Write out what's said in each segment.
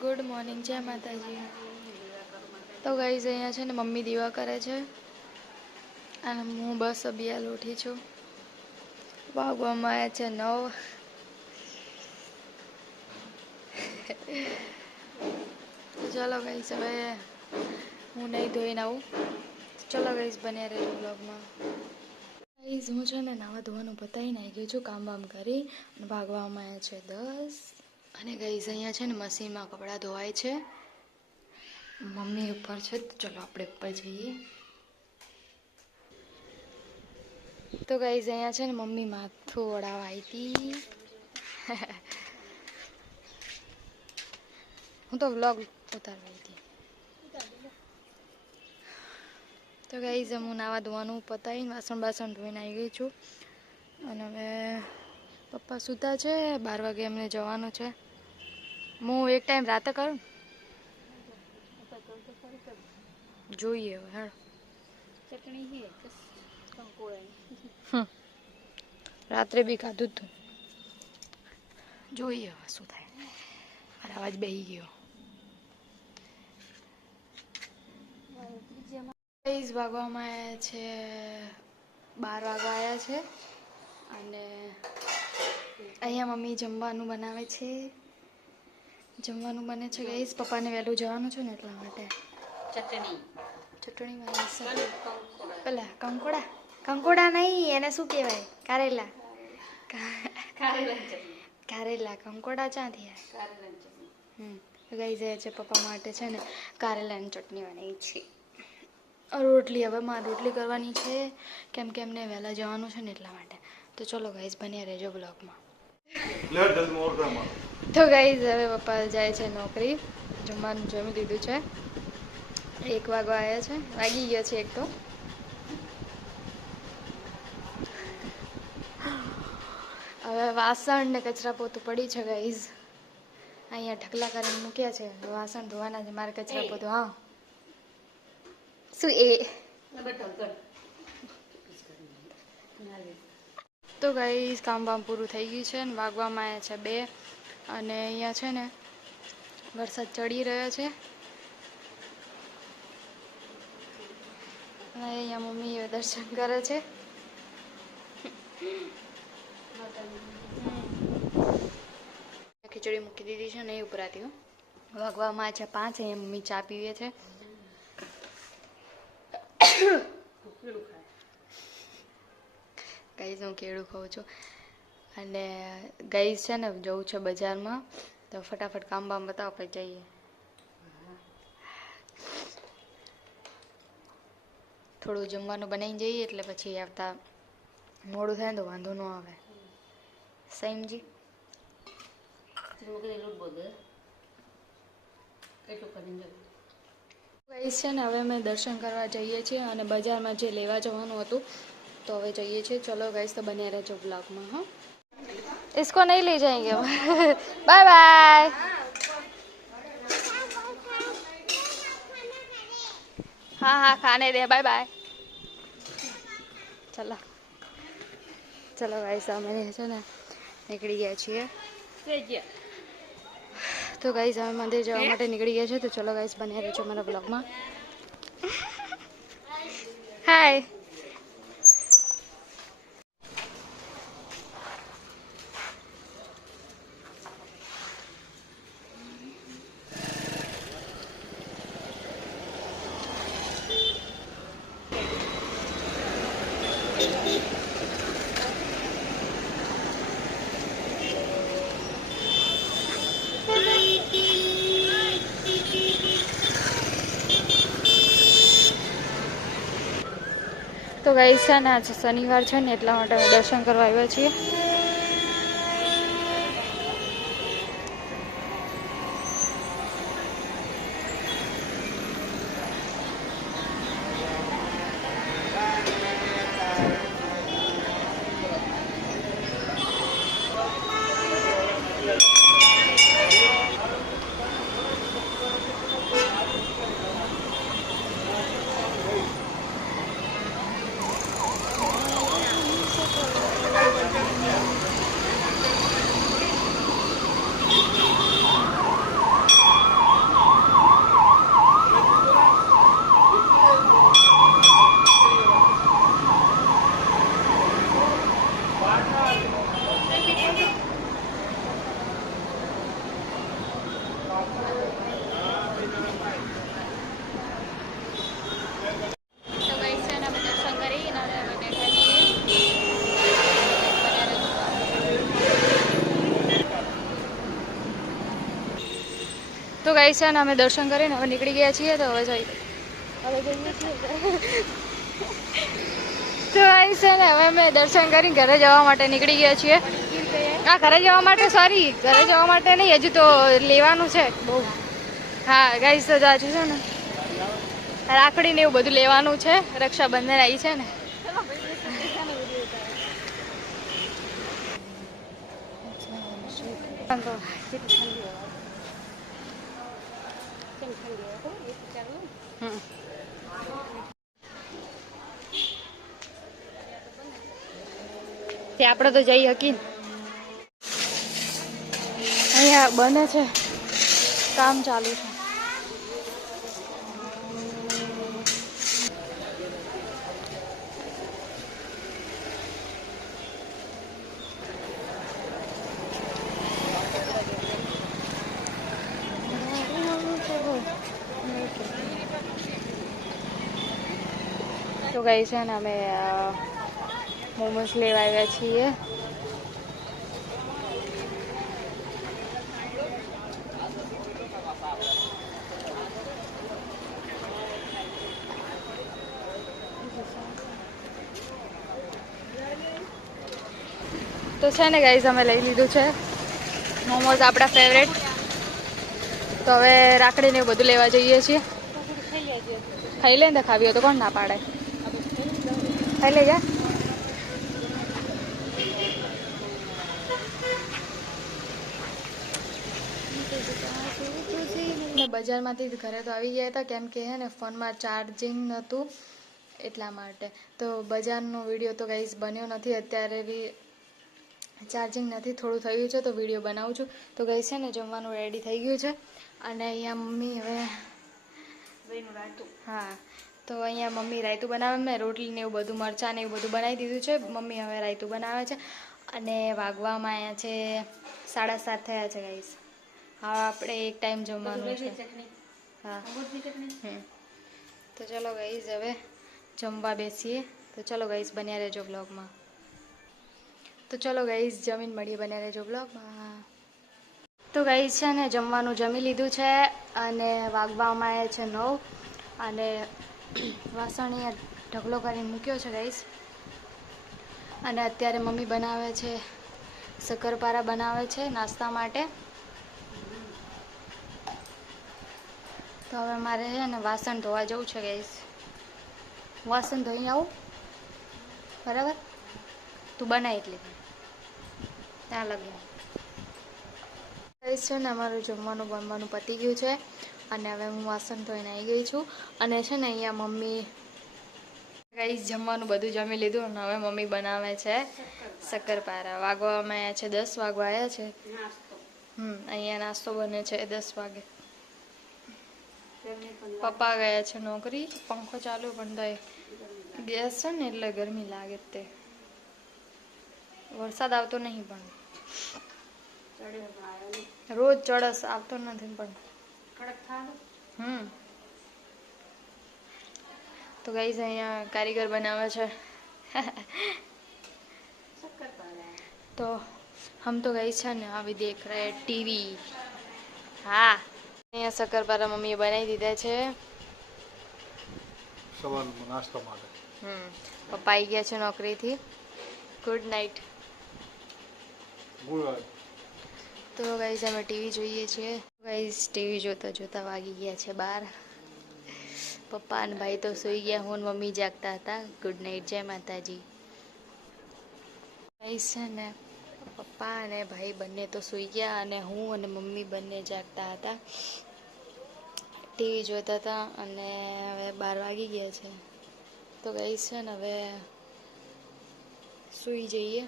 Good morning, જય માતાજી. તો ગાઈઝ અહીંયા છે ને મમ્મી દીવા કરે છે. અને હું બસ અબિયા લોઠી છું. વાગવામાં આવ્યા છે નવ. ચલો ગાઈઝ હવે હું નહીં ધોઈને આવું. ચલો ગાઈઝ બન્યા રહેજો બ્લોગમાં ગાઈઝ હું છે ને નાવા ધોવાનું પતાવીને નાખ્યું ગઈ છું કામ બામ કરી. અને ભાગવામાં આવ્યા છે દસ. અને ગઈઝ અહીંયા છે ને મશીનમાં કપડાં ધોવાય છે. મમ્મી ઉપર છે. તો ચલો આપણે ઉપર જઈએ. તો ગઈઝ અહીંયા છે ને મમ્મી માથું ઓળાવા આવી હતી હું તો વ્લોગ ઉતારવા હતી તો. ગાઈઝ હું નાવા ધોવાનું પતાવીને વાસણ બાસણ ધોઈને આવી ગઈ છું. અને હવે પપ્પા સૂતા છે. બાર વાગે એમને જવાનું છે. હું એક ટાઈમ રાતે કરું જોઈએ હવે હેડો. ચટણી છે રાત્રે બી ખાધું તું. હતું જોઈએ હવે શું થાય. મારા અવાજ બેહી ગયો. ગાઈઝ વાગવામાં આવ્યા છે બાર વાગવા આવ્યા છે અને અહીંયા મમ્મી જમવાનું બનાવે છે. જમવાનું બને છે ગાઈઝ પપ્પાને વહેલું જવાનું છે ને એટલા માટે. ચટણી. ચટણી પેલા કંકોડા? કંકોડા નહીં એને શું કહેવાય? કારેલા. કારેલા કંકોડા કારેલાની હમ. ગઈ જાય છે પપ્પા માટે છે ને કારેલાની ચટણી બનાવી છે. રોટલી. હવે મારે રોટલી કરવાની છે. કેમ કે એમને વહેલા જવાનું છે ને એટલા માટે. તો ચલો ગાઈઝ બન્યા રહેજો બ્લોગમાં તો ગાઈઝ હવે પપ્પા જાય છે નોકરી. જમવાનું જમી લીધું છે. એક વાગવા આવ્યા છે. વાગી ગયો છે એક તો. હવે વાસણ ને કચરા પોતું પડી છે ગાઈઝ અહીંયા ઢકલા કરીને મૂક્યા છે. વાસણ ધોવાના છે. મારે કચરા. પોતું હા. શું એ? તો ગાઈઝ કામ બામ પૂરું થઈ ગયું છે વાગવામાં આવ્યા છે બે. અને અહીંયા છે ને, વરસાદ ચડી રહ્યો છે. અહીંયા મમ્મી દર્શન કરે છે. ખીચડી મૂકી દીધી છે ને એ ઉપરાતી વાગવામાં છે પાંચ, અહીંયા મમ્મી ચા પીવે છે. ગાઈઝ હું કેળું ખાઉં છું. અને ગાઈઝ છે ને જવું છે બજારમાં. તો ફટાફટ કામ બામ બતાવો પછી જઈએ. થોડું જમવાનું બનાવીને જઈએ એટલે પછી આવતા મોડું થાય ને તો વાંધો ન આવે. સમજી ગાઈઝ છે ને હવે અમે દર્શન કરવા જઈએ છીએ અને બજારમાં જે લેવા જવાનું હતું તો હવે જઈએ છીએ ચલો ગાઈઝ તો બન્યા રહેજો બ્લોગમાં હા इसको नहीं ले जाएंगे बाय बाय हाँ हाँ खाने दे बाय बाय ચલો ચલો ભાઈ સામે છે ને નીકળી ગયા છીએ તો ગાઈઝ અમે મંદિર જવા માટે નીકળી ગયા છે તો ચલો ગાઈઝ બન્યા રહેજો મારા બ્લોગમાં હાય તો ગાઈઝ છે ને આજે શનિવાર છે ને એટલા માટે દર્શન કરવા આવ્યા છીએ. ગઈ છે અને અમે દર્શન કરીને હવે નીકળી ગયા છીએ તો હવે જઈ હવે જઈએ છીએ. તો ગઈ છે ને હવે અમે દર્શન કરી ઘરે જવા માટે નીકળી ગયા છીએ. હા ઘરે જવા માટે સોરી ઘરે જવા માટે નહીં હજુ તો લેવાનું છે. બહુ. હા ગાઈસ તો જાજુ છે ને રાખડી ને એવું બધું લેવાનું છે. રક્ષાબંધન આવી છે ને. હમ. તે આપણે તો જઈ શકીએ અહીંયા બને છે. કામ ચાલુ છે. તો ગઈ છે ને અમે મોમોસ લેવા આવ્યા છીએ. તો છે ને ગાઈઝ અમે લઈ લીધું છે. મોમોઝ આપણા ફેવરેટ તો હવે રાખડીને એવું બધું લેવા જઈએ છીએ. ખાઈ લે ને ખાવી હોય તો કોણ ના પાડે? ખાઈ લે જા ને બજારમાંથી જ ઘરે તો આવી ગયા હતા. કેમ કે હે ને ફોનમાં ચાર્જિંગ નહોતું એટલા માટે. તો બજારનો વીડિયો તો ગાઈઝ બન્યો નથી. અત્યારે બી ચાર્જિંગ નથી થોડું થયું છે તો વીડિયો બનાવું છું. તો ગઈ છે ને જમવાનું રેડી થઈ ગયું છે. અને અહીંયા મમ્મી હવે હા તો અહીંયા મમ્મી રાયતું બનાવે. મેં રોટલી ને એવું બધું મરચાં ને એવું બધું બનાવી દીધું છે. મમ્મી હવે રાયતું બનાવે છે. અને વાગવામાં અહીંયા છે સાડા સાત થયા છે ગાઈસ હા આપણે એક ટાઈમ જમવાનું છે. હા. તો ચલો ગાઈઝ હવે જમવા બેસીએ. તો ચલો ગઈશ બન્યા રહેજો બ્લોગમાં તો ચલો ગઈશ જમીન મળીએ બન્યા રહેજો બ્લોગમાં તો ગઈ છે ને જમવાનું જમી લીધું છે અને વાગવામાં એ છે નવ. અને વાસણીએ ઢગલો કરીને મૂક્યો છે ગઈશ અને અત્યારે મમ્મી બનાવે છે શક્કરપારા બનાવે છે નાસ્તા માટે. તો હવે મારે છે ને વાસણ ધોવા જવું છે ગાઈસ વાસણ ધોઈને આવું. બરાબર? તું બનાવી એટલે. ત્યાં લગી ગાઈસ છે ને અમારું જમવાનું બનવાનું પતી ગયું છે. અને હવે હું વાસણ ધોઈને આવી ગઈ છું. અને છે ને અહીંયા મમ્મી ગાઈસ જમવાનું બધું જમી લીધું અને હવે મમ્મી બનાવે છે શક્કરપારા. વાગવામાં આવ્યા છે દસ વાગવા આવ્યા છે. હમ અહીંયા નાસ્તો બને છે દસ વાગે. પપ્પા ગયા છે નોકરી પંખો ચાલુ પણ તો ગેસ છે ને એટલે ગરમી લાગે તે. વરસાદ આવતો નહીં પણ. રોજ ચડસ આવતો નથી પણ. હમ. તો ગાઈઝ અહીંયા કારીગર બનાવે છે. તો હમ તો ગઈ છે ને આવી દેખ રહે ટીવી. હા. અહીંયા શક્કરપારા મમ્મીએ બનાવી દીધા છે. સવારમાં નાસ્તા માટે. હમ પપ્પા આવી ગયા છે નોકરીથી. ગુડ નાઇટ તો ગાઈઝ અમે ટીવી જોઈએ છીએ. ગાઈઝ ટીવી જોતા જોતા વાગી ગયા છે બાર. પપ્પા અને ભાઈ તો સૂઈ ગયા હું મમ્મી જાગતા હતા. ગુડ નાઇટ જય માતાજી. ગાઈઝ છે ને પપ્પા અને ભાઈ બંને તો સૂઈ ગયા અને હું અને મમ્મી બંને જાગતા હતા. ટીવી જોતા હતા અને હવે બાર વાગી ગયા છે. તો ગઈ છે ને હવે સૂઈ જઈએ.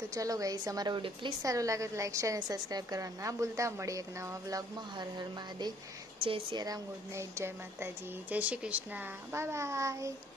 તો ચલો ગઈશ અમારો વીડિયો પ્લીઝ સારો લાગે તો લાઈક શેર અને સબસ્ક્રાઈબ કરવા ના ભૂલતા. મળીએ એક નવા વ્લોગમાં હર હર મહાદેવ. જય સિયારામ ગુડ નાઇટ જય માતાજી, જય શ્રી કૃષ્ણ. Bye bye